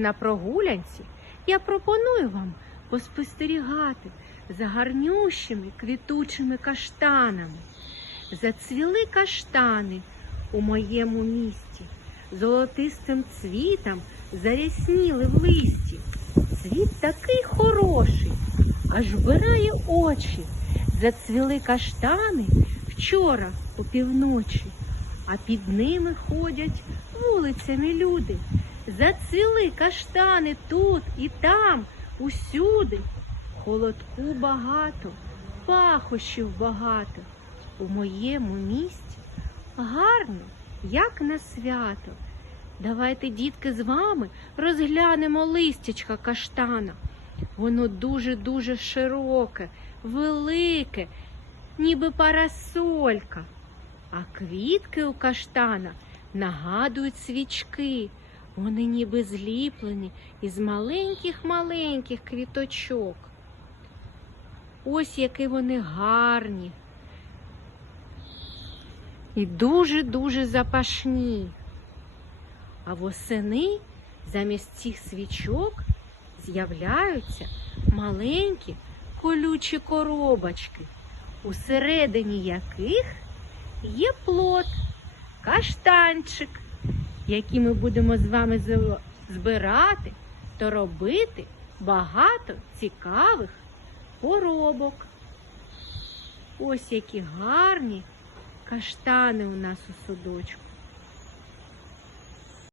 На прогулянці я пропоную вам поспостерігати за гарнющими квітучими каштанами. Зацвіли каштани у моєму місті, золотистим цвітом зарясніли в листі. Цвіт такий хороший, аж вбирає очі. Зацвіли каштани вчора у півночі, а під ними ходять вулицями люди. Зацвіли каштани тут і там, усюди. Холодку багато, пахощів багато. У моєму місті гарно, як на свято. Давайте, дітки, з вами розглянемо листячка каштана. Воно дуже-дуже широке, велике, ніби парасолька. А квітки у каштана нагадують свічки. Вони ніби зліплені із маленьких-маленьких квіточок. Ось які вони гарні. І дуже-дуже запашні. А восени замість цих свічок з'являються маленькі колючі коробочки, усередині яких є плод, каштанчик, який ми будемо з вами збирати то робити багато цікавих поробок. Ось які гарні каштани у нас у садочку.